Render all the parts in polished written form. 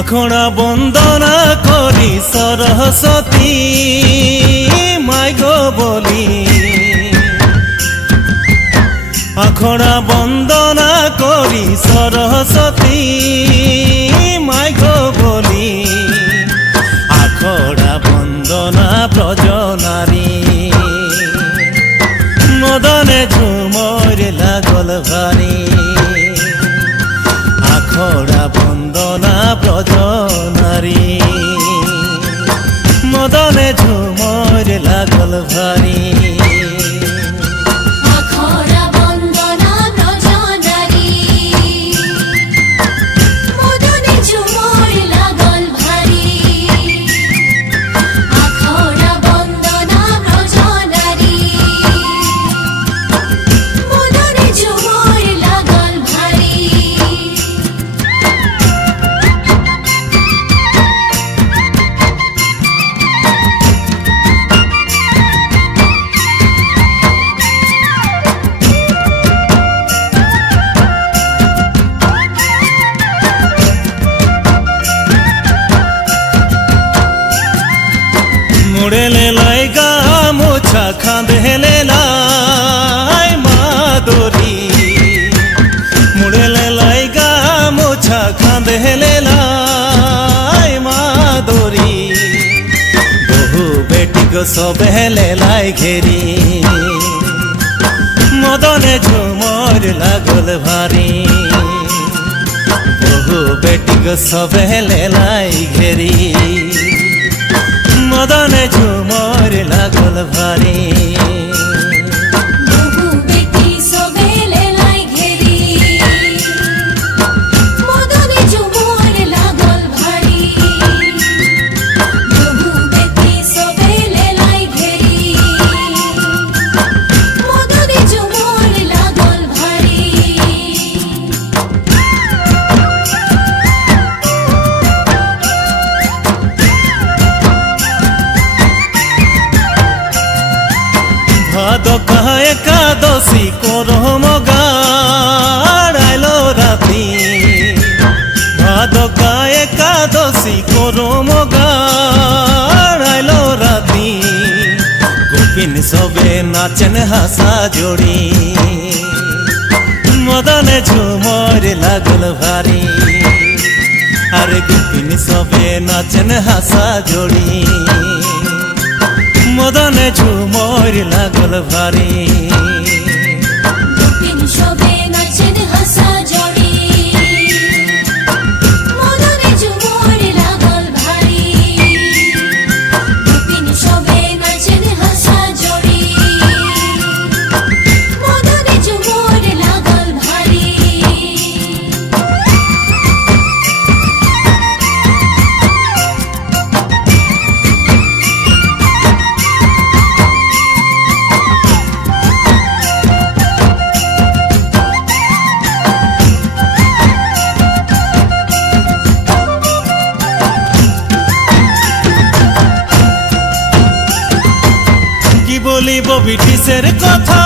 আখড়া বন্দনা করি সরস্বতী মাই গো বলি, আখড়া বন্দনা করি সরস্বতী মাই গো বলি, আখড়া বন্দনা ব্রজনারী মদনে ঝুমর লাগল ভারী, আখড়া বন্দনা ব্রজনারী মদনে ঝুমর লাগল ভারী। মুড়েলে লাই গা মোছা খাঁধেলে লাই মাদরি, মুড়েলে লাই গা মোছা খাঁধেলে লাই মাদরি, বহু বেটি গো সবেলে লাই ঘেরি মদনে ঝুমর লাগল ভারী, বহু বেটি গো সবেলে লাই ঘেরি মদনে ঝুমর লাগল ভারী। ভাদকা একাদশী করম গাড়াইলো রাতি, ভাদকা একাদশী করম গাড়াইলো রাতি, গোপিন সবে নাচেন হাসা জড়ি মদনে ঝুমর লাগল ভারী, আরে গোপিন সবে নাচেন হাসা জড়ি মদনে ঝুমর লাগল ভারী। গোপিন সবে নাচেন হাসা জড়ি মদনে ঝুমর লাগল ভারী, গোপিন সবে নাচেন হাসা জড়ি মদনে ঝুমর লাগল ভারী। বলিব ব্রিটিশের কথা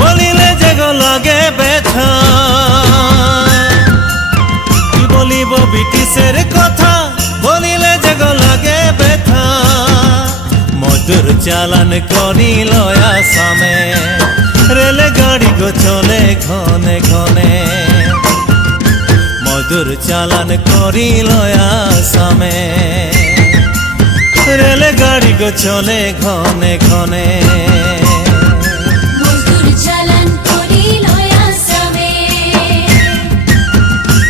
বলিলে যে গো লাগে ব্যথা, কি বলিব ব্রিটিশের কথা বলিলে যে গো লাগে ব্যথা, মধুর চালান করিল আসামে রেলে গাড়ি গো চলে ঘনে ঘনে, মধুর চালান করিল আসামে রেলে গাড়ি গো চলে ঘনে ঘনে, মজদুর চালান করিল আসামে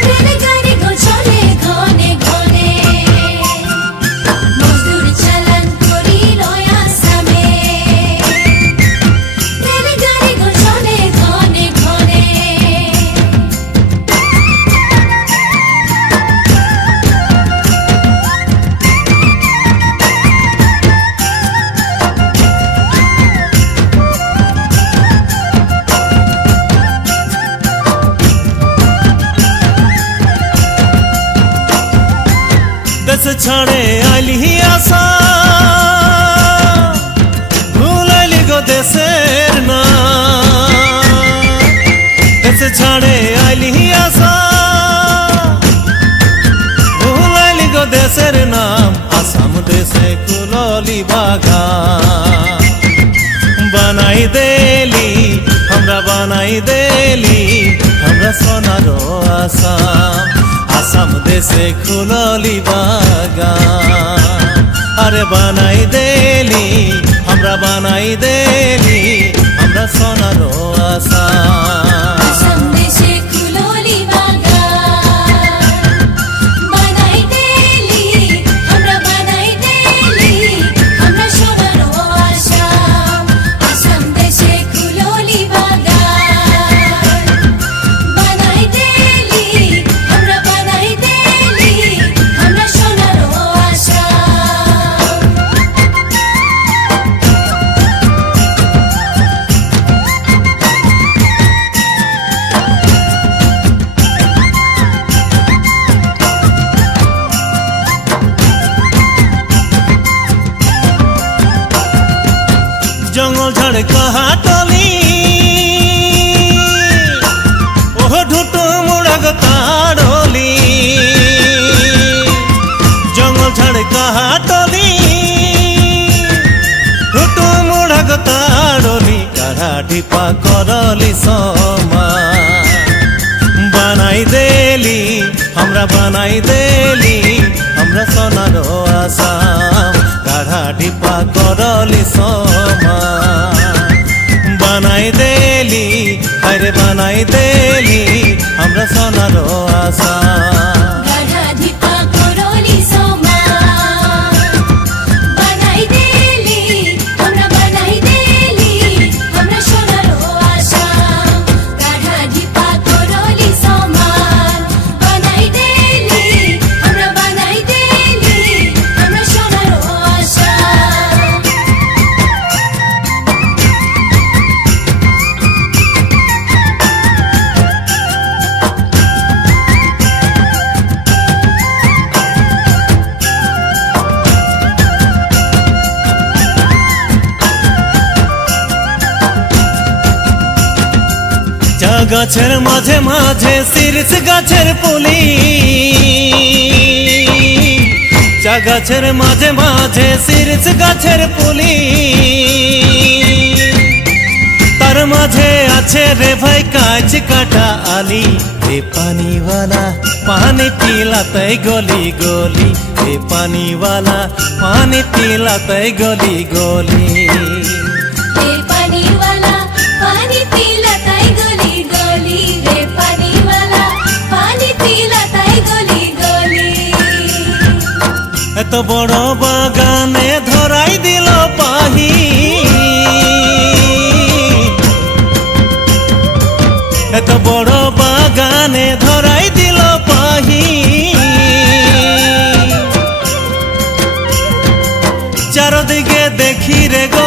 রেলে গাড়ি গো চলে ঘনে ঘনে, মজদুর চালান করিল আসামে রেলে গাড়ি গো চলে ঘনে ঘনে। দেশ ছাড়ে আইলি আসা ভুলাইলি গো দেশের না, দেশ ছাড়ে আইলি আসা বাগান বানাই দেলি আমরা সোনারো আসাম দেশে খুললি বাগান আরে বানাই দেলি আমরা সোনারো আসাম দেশে খুললি বাগান বানাই দেলি আমরা সোনারো আসাম আসাম দেশে খুললি বাগান বানাই দেলি আমরা সোনারো আসাম জঙ্গল ঝাড় কাহাতলি ওহ ঢুটু মুড়াগ তাড়লি জঙ্গল ঝাড় কাহাতলি ঢুটু মুড়াগ তাড়লি কাঢ়া ঢিপা করলি সমান বানাই দেলি আমরা সোনারো আসাম কাঢ়া ঢিপা করলি সমান বানাই দেলি আমরা সোনারো আসাম গাধা ধিপা করলি সমান বানাই দেলি আমরা সোনারো আসাম গাধা ধিপা করলি সমান বানাই দেলি আমরা সোনারো আসাম চা গাছের মাঝে মাঝে শিরিষ গাছের পুলি চা গাছের মাঝে মাঝে শিরিষ গাছের পুলি তার মাঝে আছে রে ভাই কাজ কাটা আলি রে পানিওয়ালা পানি পিলাতে গলি রে পানিওয়ালা পানি পিলাতে গলি रे पानी वाला पानी पिलाताई गली गली रे पानी वाला पानी पिलाताई गली गली এত বড় বাগানে ধরাই দিল পাহি এত বড় বাগানে ধরাই দিল পাহি চারদিকে দেখি রে গো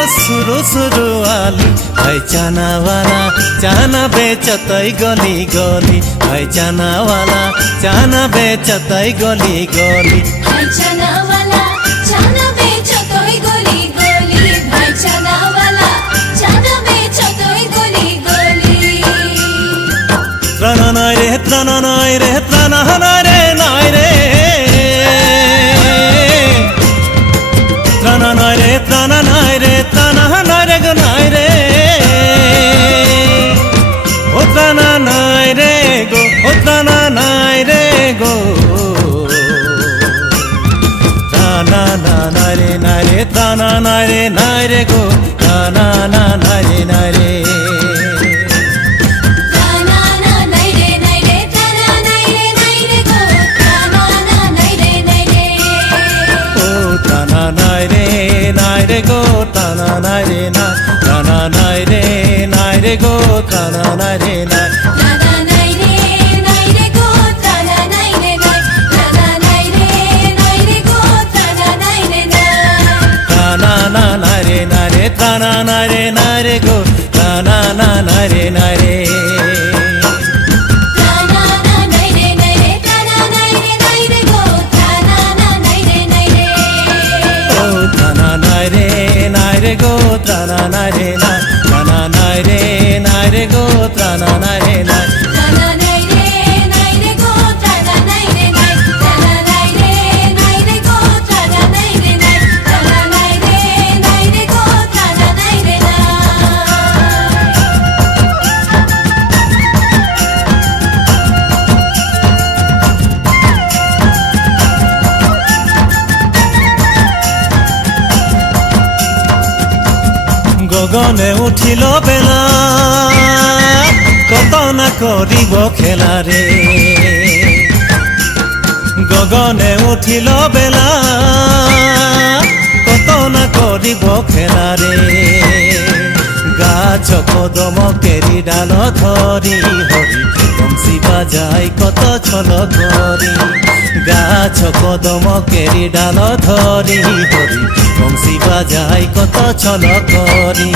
সুরু আলি ভাই চানাওয়ালা চানা বেচতই গলি ভাই চানাওয়ালা চানা বেচতই গলি भाई चना वाला चना बेचो तोई गली गली भाई चना वाला चना बेचो तोई गली गली ত্রানা নাই রে ত্রানা নাই রে ত্রানা নাই রে ত্রানা নাই রে ত্রানা নাই রে ত্রানা নাই রে গো নাই রে ও ত্রানা নাই রে গো ও ত্রানা নাই রে গো ত্রানা নাই রে ত্রানা নাই রে গো ত্রানা নাই রে ताना ना नहीं रे ताना नहीं रे गो ताना ना नहीं रे ও টানা নাই রে গো টানা নাই রে গো টানা নাই রে ताना नहीं रे गो ताना नहीं रे ताना नहीं रे गो ताना नहीं रे টানা নাই রে টানা নাই রে গো টানা নাই রে ताना ना नहीं रे ताना नहीं रे गो ताना ना नहीं रे ও টানা নাই রে গো টানা নাই রে গো টানা নাই রে ताना नहीं रे गो ताना नहीं रे ताना नहीं रे गो ताना नहीं रे ताना नहीं रे গগনে উঠিল বেলা কত না করিব খেলা রে গগনে উঠিল বেলা কত না করিব খেলা রে গাছ কদম কেরি ডাল ধরি হরি বংশী বাজাই কত ছল করি গাছ কদম কেরি ডাল ধরি হরি বংশী বাজাই কত ছল করি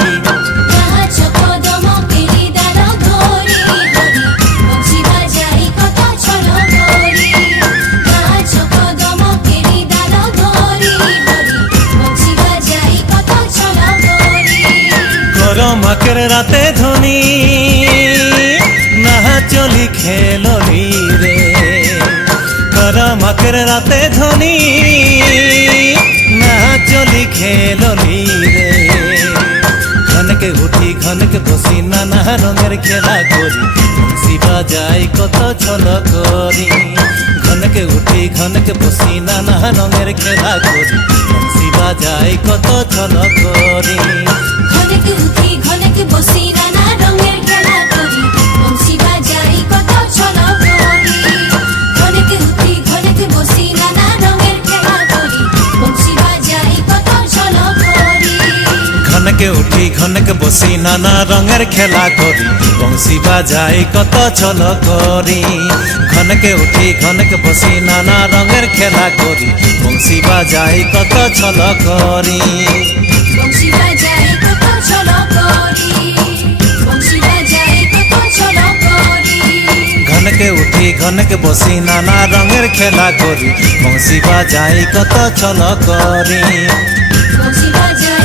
গাছ কদম কেরি ডাল ধরি হরি বংশী বাজাই কত ছল করি গাছ কদম কেরি ডাল ধরি হরি বংশী বাজাই কত ছল করি গরমাকের রাতে ধনী নাহা চলি খেললি রে গরমাকের রাতে ধনী নাহা চলি খেললি রে ঘনকে উঠি ঘনকে বসি নানা রঙের খেলা করি বংশী বাজাই কত ছল করি ঘনকে উঠি ঘনকে বসি নানা রঙের খেলা করি বংশী বাজাই কত ছল করি ঘনকে উঠি ঘনকে বসি নানা রঙের খেলা করি বংশী বাজাই কত ছল করি ঘনকে উঠি ঘনকে বসি নানা রঙের খেলা করি বংশী বাজাই কত ছল করি ঘনকে উঠি ঘনকে বসি নানা রঙের খেলা করি বংশী বাজাই কত ছল করি ঘনকে উঠি ঘনকে বসি নানা রঙের খেলা করি বংশী বাজাই কত ছল করি বংশী বাজাই কত ছল করি বংশী বাজাই কত ছল করি ঘনকে উঠি ঘনকে বসি নানা রঙের খেলা করি বংশী বাজাই কত ছল করি বংশী বাজাই